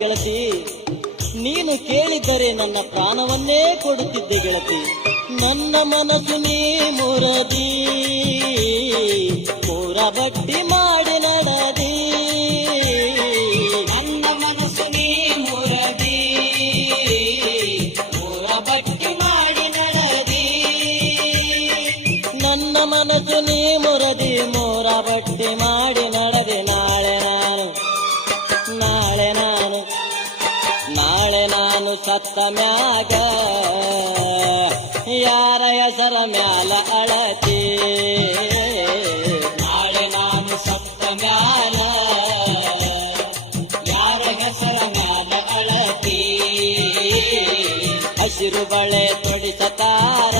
ಗೆಳತಿ, ನೀನು ಕೇಳಿದ್ದರೆ ನನ್ನ ಪ್ರಾಣವನ್ನೇ ಕೊಡುತ್ತಿದ್ದೆ ಗೆಳತಿ. ನನ್ನ ಮನಸ್ಸು ನೀ ಮುರದಿ ಮೂರ ಬಟ್ಟಿ ಮಾಡಿ ನಡದಿ. ನನ್ನ ಮನಸ್ಸು ನೀ ಮುರದಿ ಮೂರ ಬಟ್ಟಿ ಮಾಡಿ ನಡದಿ. ನನ್ನ ಮನಸ್ಸು ನೀ ಮುರದಿ ಮೂರ ಬಟ್ಟಿ ಮಾಡಿ ನಡೆದೆ. ನಾಳೆ ನಾನು ಸತ್ತ ಮ್ಯಾಗ ಯಾರ ಹೆಸರ ಮ್ಯಾಲ ಅಳತಿ. ನಾಳೆ ನಾನು ಸತ್ತ ಮ್ಯಾಲ ಯಾರ ಹೆಸರ ಮ್ಯಾಲ ಅಳತಿ. ಹಸಿರು ಬಳೆ ತೊಡಿಸತಾರ